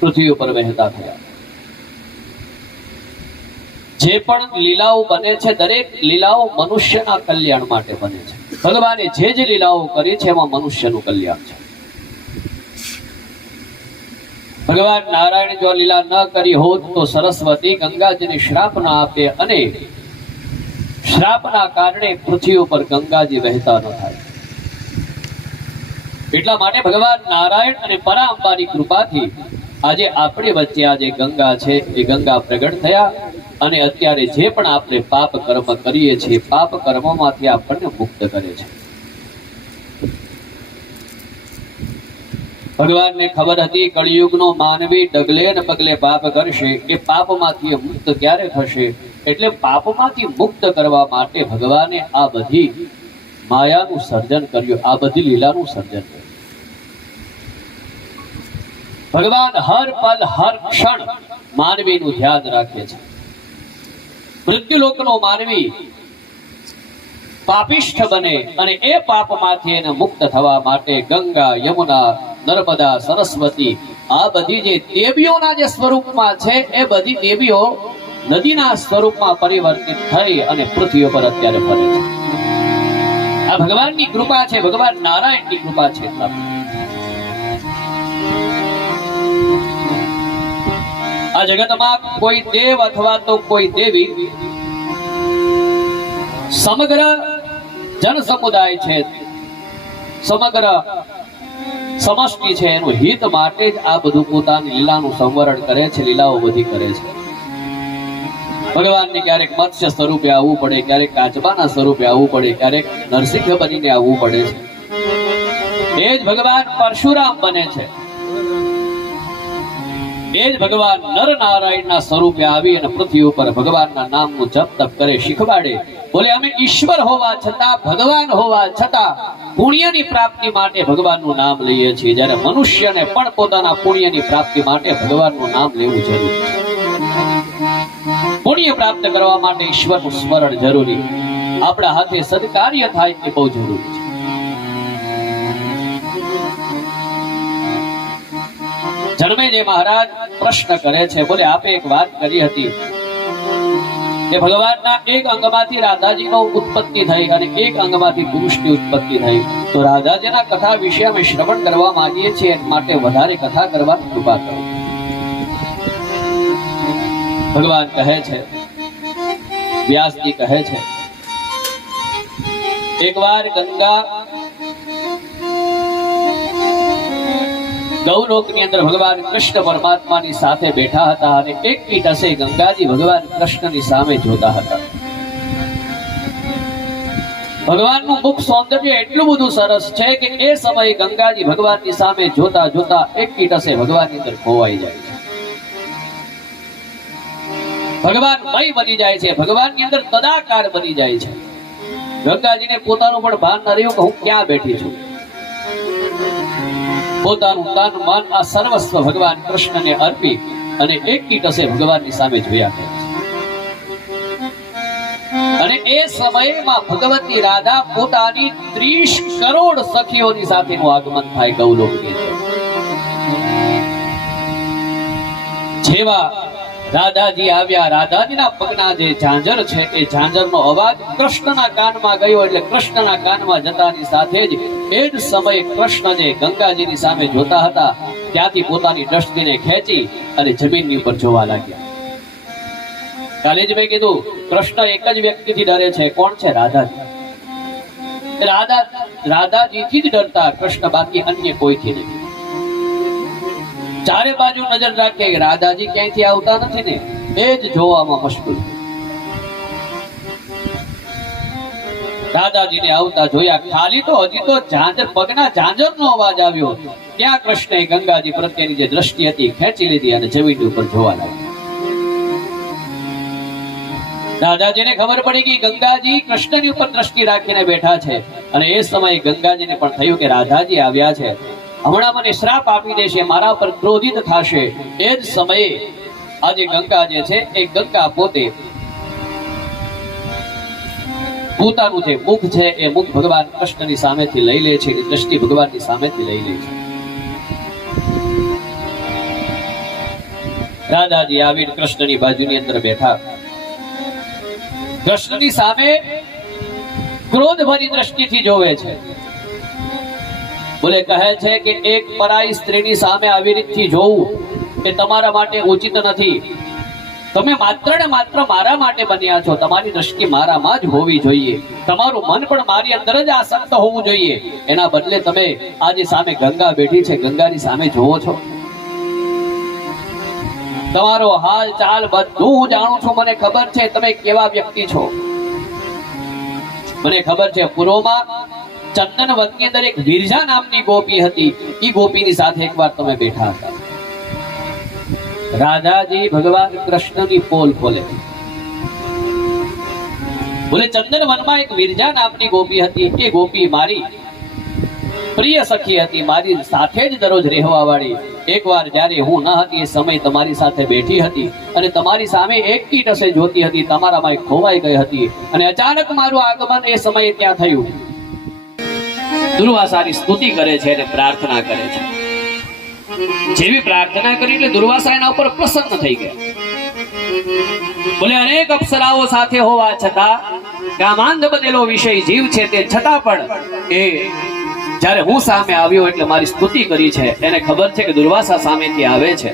પૃથ્વી ઉપર વહેતા થયા. જે પણ લીલાઓ બને છે, દરેક લીલાઓ મનુષ્યના કલ્યાણ માટે બને છે. ભગવાને જે જે લીલાઓ કરી છે, એમાં મનુષ્યનું કલ્યાણ છે. ભગવાન નારાયણ જો લીલા ન કરી હોત, તો સરસ્વતી ગંગાજીને શ્રાપ ના આપે અને શ્રાપના કારણે પૃથ્વી ઉપર ગંગાજી વહેતા ન થાય. એટલા માટે ભગવાન નારાયણ અને પરાંબાની કૃપાથી આજે આપણી વચ્ચે આજે ગંગા છે, એ ગંગા પ્રગટ થયા અને અત્યારે જે પણ આપણે પાપ કર્મ કરીએ છીએ, પાપ કર્મોમાંથી આપણને મુક્ત કરે છે. ભગવાનને ખબર હતી, કળિયુગનો માનવી ડગલે ને પગલે પાપ કરશે, એ પાપમાંથી મુક્ત ક્યારે થશે? એટલે પાપમાંથી મુક્ત કરવા માટે ભગવાને આ બધી માયાનું સર્જન કર્યું, આ બધી લીલાનું સર્જન કર્યું. ભગવાન હર પલ હર ક્ષણ માનવીનું ધ્યાન રાખે છે. મૃત્યુલોકનો માનવી પાપિષ્ઠ બને અને એ પાપમાંથી એને મુક્ત થવા માટે ગંગા, યમુના, નર્મદા, સરસ્વતી, આ બધી જે દેવીઓના જે સ્વરૂપમાં છે, એ બધી દેવીઓ નદીના સ્વરૂપમાં પરિવર્તિત થઈ અને પૃથ્વી ઉપર અત્યારે ફરે છે. આ ભગવાનની કૃપા છે, ભગવાન નારાયણની કૃપા છે. આ જગતમાં કોઈ દેવ અથવા તો કોઈ દેવી સમગ્ર જન સમુદાય છે. સમગ્ર સમષ્ટિ છે. એનું હિત માટે જ આ બધું પોતાની લીલાનું સંવરણ કરે છે, લીલાઓ બધી કરે છે. ભગવાનને ક્યારેક મત્સ્ય સ્વરૂપે આવવું પડે, ક્યારેક કાચબાના સ્વરૂપે આવવું પડે, ક્યારેક નરસિંહ બનીને આવવું પડે છે. એ જ ભગવાન પરશુરામ બને છે. એ જ ભગવાન નર નારાયણના સ્વરૂપે આવી અને પૃથ્વી ઉપર ભગવાનના નામનું જપ તપ કરે, શીખવાડે. બોલે, અમે ઈશ્વર હોવા છતાં, ભગવાન હોવા છતાં પુણ્યની પ્રાપ્તિ માટે ભગવાનનું નામ લઈએ છીએ. જ્યારે મનુષ્યને પણ પોતાના પુણ્યની પ્રાપ્તિ માટે ભગવાનનું નામ લેવું જરૂરી છે. પુણ્ય પ્રાપ્ત કરવા માટે ઈશ્વરનું સ્મરણ જરૂરી. આપણા હાથે સદકાર્ય થાય તે બહુ જરૂરી છે. જન્મેજય મહારાજ પ્રશ્ન કરે છે. બોલે, આપે એક વાત કરી હતી કે ભગવાનના એક અંગમાંથી રાધાજીનો ઉત્પત્તિ થઈ અને એક અંગમાંથી પુરુષની ઉત્પત્તિ થઈ. તો રાધાજીના કથા વિશે અમે શ્રવણ કરવા માંગીએ છીએ. માટે વધારે કથા કરવાની કૃપા કરો. ભગવાન કહે છે, વ્યાસજી કહે છે, એકવાર ગંગા ગૌલોકની અંદર ભગવાન કૃષ્ણ પરમાત્માની સાથે બેઠા હતા અને એક કીટસે ગંગાજી ભગવાન કૃષ્ણની સામે જોતા હતા. ભગવાનનું મુખ સૌંદર્ય એટલું બધું સરસ છે કે એ સમયે ગંગાજી ભગવાનની સામે જોતા જોતા એક કીટસે ભગવાનની અંદર ખોવાઈ જાય છે. ભગવાન મય બની જાય છે, ભગવાનની અંદર તદાકાર બની જાય છે. ગંગાજીને પોતાનું પણ ભાન ન રહ્યું કે હું ક્યાં બેઠી છું? પોતાનું તન, મન, આ સર્વસ્વ ભગવાન કૃષ્ણને અર્પી અને એક કીટસે ભગવાનની સામે જોયા કરે અને એ સમયમાં ભગવતી રાધા પોતાની ત્રીસ કરોડ સખીઓની સાથેનું આગમન થાય ગૌલોકની જેવા રાધાજી આવ્યા. રાધાજીના પગના જે ઝાંઝર છે, એ ઝાંઝરનો અવાજ કૃષ્ણના કાનમાં ગયો એટલે કૃષ્ણના કાનમાં જતાની સાથે જ એ જ સમયે કૃષ્ણ જે ગંગાજીની સામે જોતા હતા. ત્યાંથી પોતાની દ્રષ્ટિને ખેંચી અને જમીનની ઉપર જોવા લાગ્યા. કાલે જ મેં કીધું, કૃષ્ણ એક જ વ્યક્તિથી ડરે છે. કોણ છે રાધાજી? રાધા, રાધાજીથી જ ડરતા કૃષ્ણ બાકી અન્ય કોઈથી નહીં ચારે બાજુ નજર રાખીએ રાધાજી ક્યાંયથી આવતા નથી ને, એ જ જોવામાં મશગુલ દાદાજીને આવતા જોયા, ખાલી તો હજી તો ઝાંઝર, પગના ઝાંઝરનો અવાજ આવ્યો. ત્યાં કૃષ્ણએ ગંગાજી પ્રત્યેની જે દ્રષ્ટિ હતી, ખેંચી લીધી અને જમીન ઉપર જોવા લાગ્યા. દાદાજીને ખબર પડી કે ગંગાજી કૃષ્ણની ઉપર દ્રષ્ટિ રાખીને બેઠા છે. અને એ સમયે ગંગાજીને પણ થયું કે રાધાજી આવ્યા છે. હમણાં મને શ્રાપ આપી દેશે મારા પર ક્રોધિત થશે. એ જ સમયે આજે ગંગા જે છે, એ ગંગા પોતે પોતાનું જે મુખ છે, એ મુખ ભગવાન કૃષ્ણની સામેથી લઈ લે છે દ્રષ્ટિ ભગવાનની સામેથી લઈ લે છે. રાધાજી આવીને કૃષ્ણની બાજુની અંદર બેઠા. કૃષ્ણની સામે ક્રોધ ભરી દ્રષ્ટિથી જોવે છે. બોલે, કહે છે કે એક પરાઈ સ્ત્રીની સામે આવી રીતથી જોવું એ તમારા માટે ઉચિત નથી. તમે માત્ર ને માત્ર મારા માટે બન્યા છો. તમારી દ્રષ્ટિ મારામાં જ હોવી જોઈએ. તમારું મન પણ મારી અંદર જ આસક્ત હોવું જોઈએ. એના બદલે તમે આજે સામે ગંગા બેઠી છે. ગંગાની સામે જોવો છો. તમારો હાલ ચાલ બધું હું જાણું છું. મને ખબર છે તમે કેવા વ્યક્તિ છો. મને ખબર છે પૂર્વમાં ચંદન વનની અંદર એક વિરજા નામની ગોપી હતી. એ ગોપીની સાથે એકવાર તમે બેઠા હતા. રાધાજી ભગવાન કૃષ્ણની પોલ ખોલે. બોલે, ચંદન વનમાં એક વિરજા નામની ગોપી હતી. એ ગોપી મારી પ્રિય સખી હતી. મારી સાથે જ દરરોજ રહેવા વાળી. એકવાર જ્યારે હું ન હતી, એ સમય તમારી સાથે બેઠી હતી અને તમારી સામે એક કીટસે જોતી હતી. તમારામાં ખોવાઈ ગઈ હતી અને અચાનક મારું આગમન એ સમયે ત્યાં થયું. દુર્વાસાની સ્તુતિ કરે છે અને પ્રાર્થના કરે છે. જેવી પ્રાર્થના કરી એટલે દુર્વાસા એના ઉપર પ્રસન્ન થઈ ગયા. બોલે, અનેક અપ્સરાઓ સાથે હોવા છતાં કામાંધ બનેલો વિષય જીવ છે તે છતાં પણ એ જ્યારે હું સામે આવ્યો એટલે મારી સ્તુતિ કરી છે. એને ખબર છે કે દુર્વાસા સામેથી આવે છે.